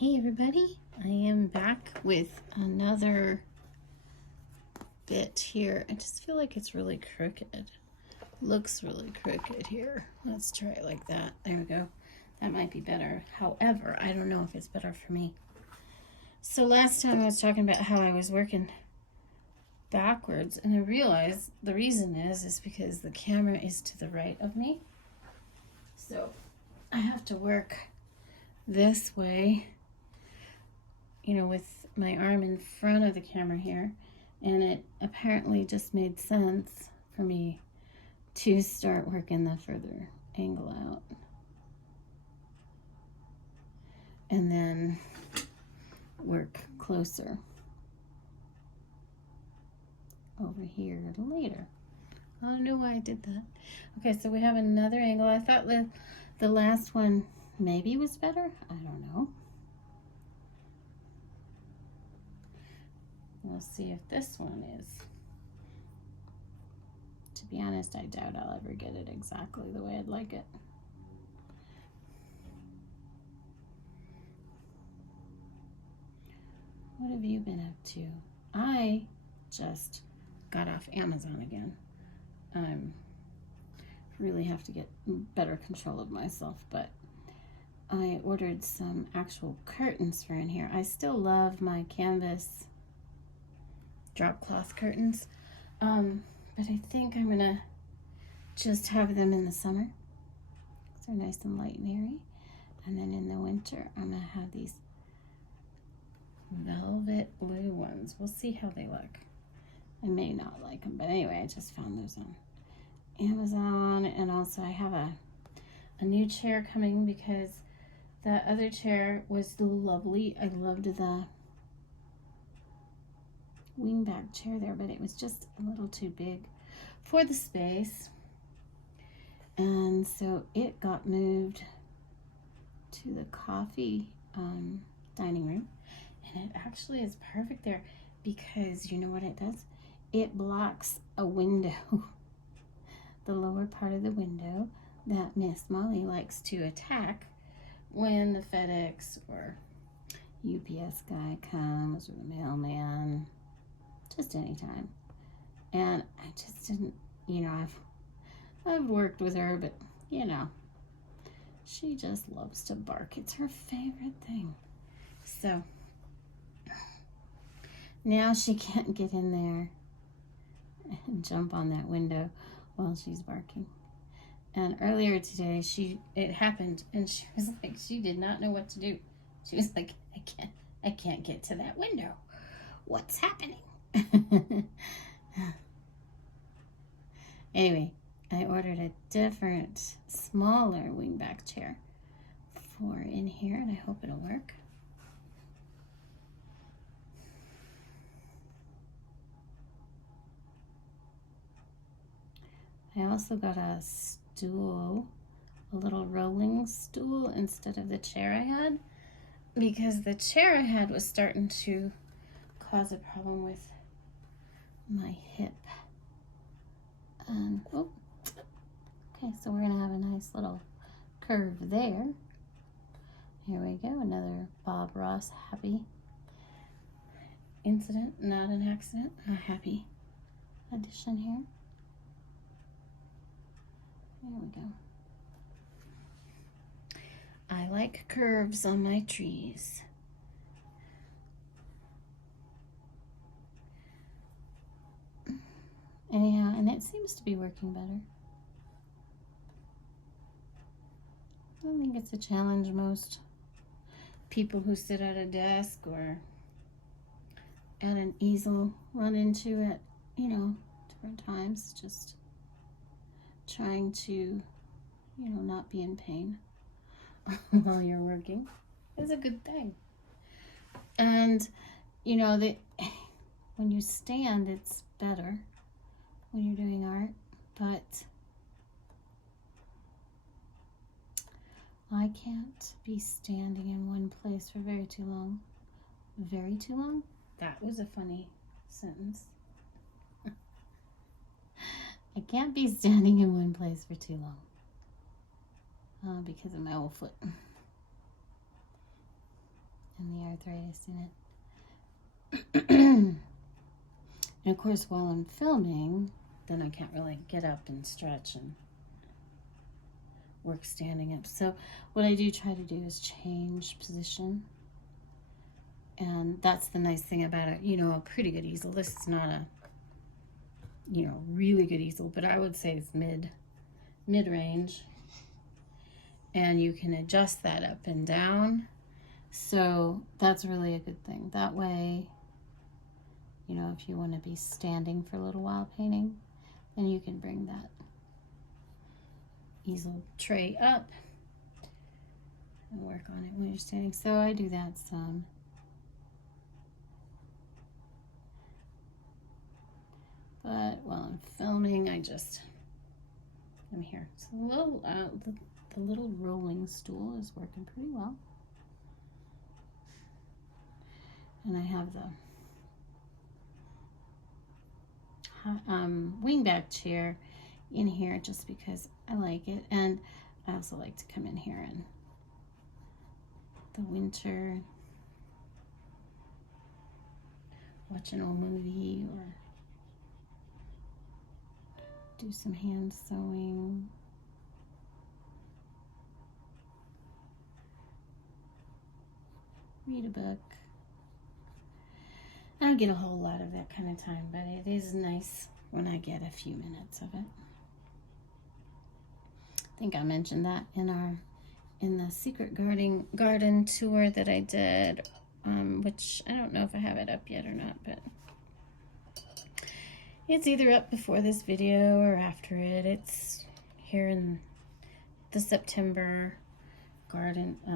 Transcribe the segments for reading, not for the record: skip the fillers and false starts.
Hey everybody, I am back with another bit here. I just feel like it's really crooked. Looks really crooked here. Let's try it like that. There we go. That might be better. However, I don't know if it's better for me. So last time I was talking about how I was working backwards, and I realized the reason is because the camera is to the right of me. So I have to work this way, with my arm in front of the camera here, and it apparently just made sense for me to start working the further angle out and then work closer over here later. I don't know why I did that. Okay, so we have another angle. I thought the last one maybe was better. I don't know. We'll see if this one is. To be honest, I doubt I'll ever get it exactly the way I'd like it. What have you been up to? I just got off Amazon again. Really have to get better control of myself, but I ordered some actual curtains for in here. I still love my canvas drop cloth curtains, but I think I'm gonna just have them in the summer. They're nice and light and airy, and then in the winter I'm gonna have these velvet blue ones. We'll see how they look. I may not like them, but anyway, I just found those on Amazon. And also I have a new chair coming because that other chair was lovely. I loved the wingback chair there, but it was just a little too big for the space, and so it got moved to the coffee dining room, and it actually is perfect there because you know what it does? It blocks a window, the lower part of the window that Miss Molly likes to attack when the FedEx or UPS guy comes, or the mailman, just anytime. And I just didn't, I've worked with her, but she just loves to bark. It's her favorite thing. So now she can't get in there and jump on that window while she's barking. And earlier today, it happened, and she was like, she did not know what to do. She was like, I can't get to that window. What's happening? Anyway, I ordered a different, smaller wingback chair for in here, and I hope it'll work. I also got a stool, a little rolling stool instead of the chair I had, because the chair I had was starting to cause a problem with my hip. Okay, so we're gonna have a nice little curve there. Here we go, another Bob Ross happy incident, not an accident, a happy addition here. There we go. I like curves on my trees. Anyhow, and it seems to be working better. I don't think it's a challenge. Most people who sit at a desk or at an easel run into it, different times, just trying to, not be in pain while you're working is a good thing. And, when you stand, it's better when you're doing art, but I can't be standing in one place for very too long. Very too long? That was a funny sentence. I can't be standing in one place for too long because of my old foot. and the arthritis in it. And of course, while I'm filming, then I can't really get up and stretch and work standing up. So what I do try to do is change position. And that's the nice thing about it, a pretty good easel. This is not a, really good easel, but I would say it's mid-range. And you can adjust that up and down. So that's really a good thing. That way, if you want to be standing for a little while painting, then you can bring that easel tray up and work on it when you're standing. So I do that some. But while I'm filming, I'm here. So the little rolling stool is working pretty well. And I have the wingback chair in here just because I like it. And I also like to come in here in the winter, watch an old movie or do some hand sewing. Read a book. I don't get a whole lot of that kind of time, but it is nice when I get a few minutes of it. I think I mentioned that in the secret garden tour that I did, which I don't know if I have it up yet or not, but it's either up before this video or after it. It's here in the September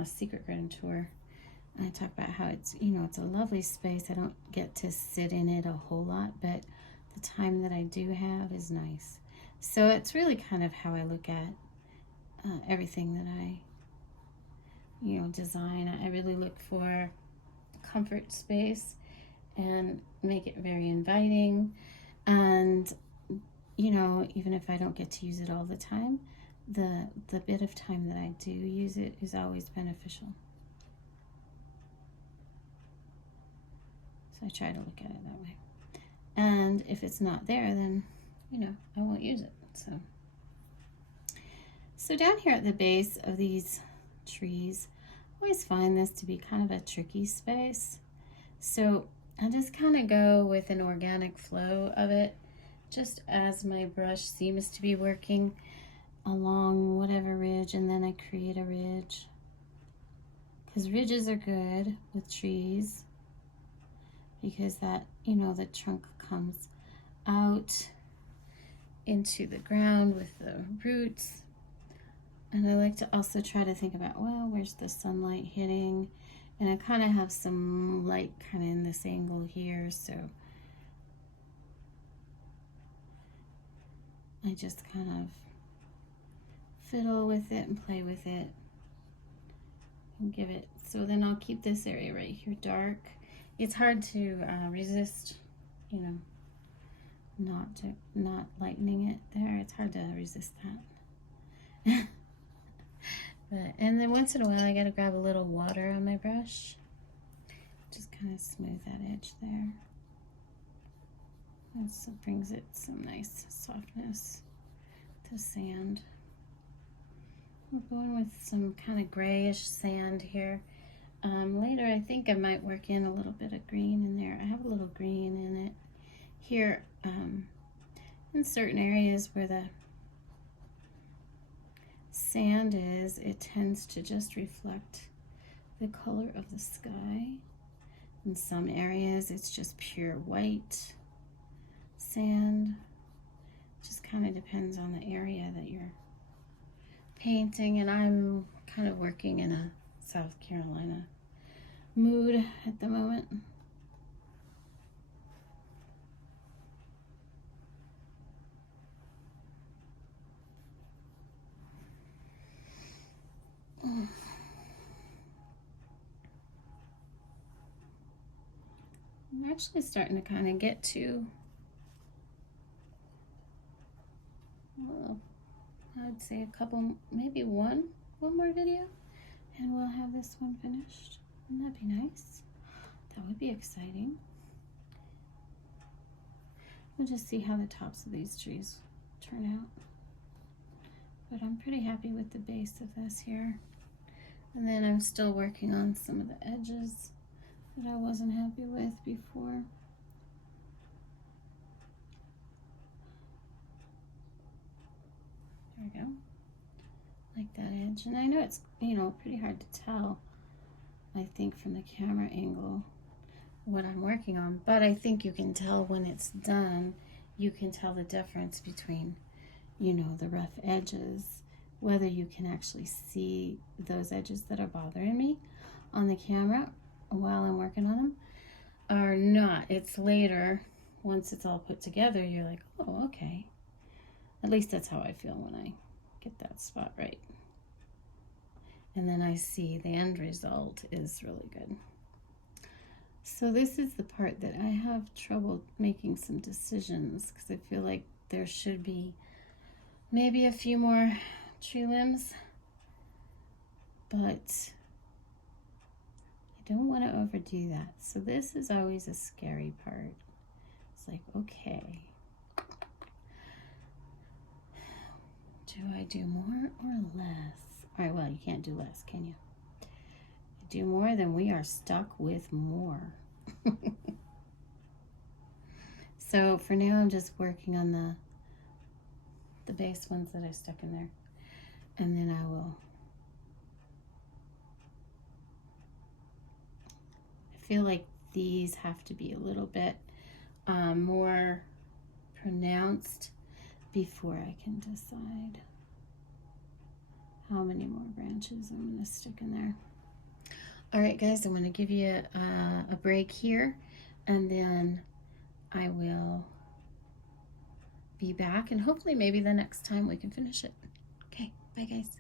secret garden tour. And I talk about how it's, it's a lovely space. I don't get to sit in it a whole lot, but the time that I do have is nice. So it's really kind of how I look at everything that I, design. I really look for comfort space and make it very inviting. And, even if I don't get to use it all the time, the bit of time that I do use it is always beneficial. So I try to look at it that way. And if it's not there, then, I won't use it. So down here at the base of these trees, I always find this to be kind of a tricky space. So I just kind of go with an organic flow of it, just as my brush seems to be working along whatever ridge, and then I create a ridge. Because ridges are good with trees, because that, the trunk comes out into the ground with the roots. And I like to also try to think about, well, where's the sunlight hitting? And I kind of have some light kind of in this angle here, so I just kind of fiddle with it and play with it and give it. So then I'll keep this area right here dark. It's hard to resist, not lightening it there. It's hard to resist that. And then once in a while I gotta grab a little water on my brush. Just kind of smooth that edge there. And so brings it some nice softness to sand. We're going with some kind of grayish sand here. Later I think I might work in a little bit of green in there. I have a little green in it. Here, in certain areas where the sand is, it tends to just reflect the color of the sky. In some areas, it's just pure white sand. Just kind of depends on the area that you're painting, and I'm kind of working in a South Carolina mood at the moment. I'm actually starting to kind of get to, well, I'd say a couple, maybe one more video, and we'll have this one finished. Wouldn't that be nice? That would be exciting. We'll just see how the tops of these trees turn out. But I'm pretty happy with the base of this here. And then I'm still working on some of the edges that I wasn't happy with before. There we go. Like that edge. And I know it's, you know, pretty hard to tell, I think, from the camera angle what I'm working on, but I think you can tell when it's done. You can tell the difference between, you know, the rough edges, whether you can actually see those edges that are bothering me on the camera while I'm working on them or not. It's later, once it's all put together, you're like, oh, okay. At least that's how I feel when I get that spot right. And then I see the end result is really good. So this is the part that I have trouble making some decisions because I feel like there should be maybe a few more tree limbs, but I don't want to overdo that. So this is always a scary part. It's like, okay, do I do more or less? All right, well, you can't do less, can you? Do more, then we are stuck with more. So for now, I'm just working on the base ones that I stuck in there, and then I feel like these have to be a little bit more pronounced before I can decide how many more branches I'm going to stick in there. All right, guys, I'm going to give you a break here, and then I will be back, and hopefully maybe the next time we can finish it. Okay, bye, guys.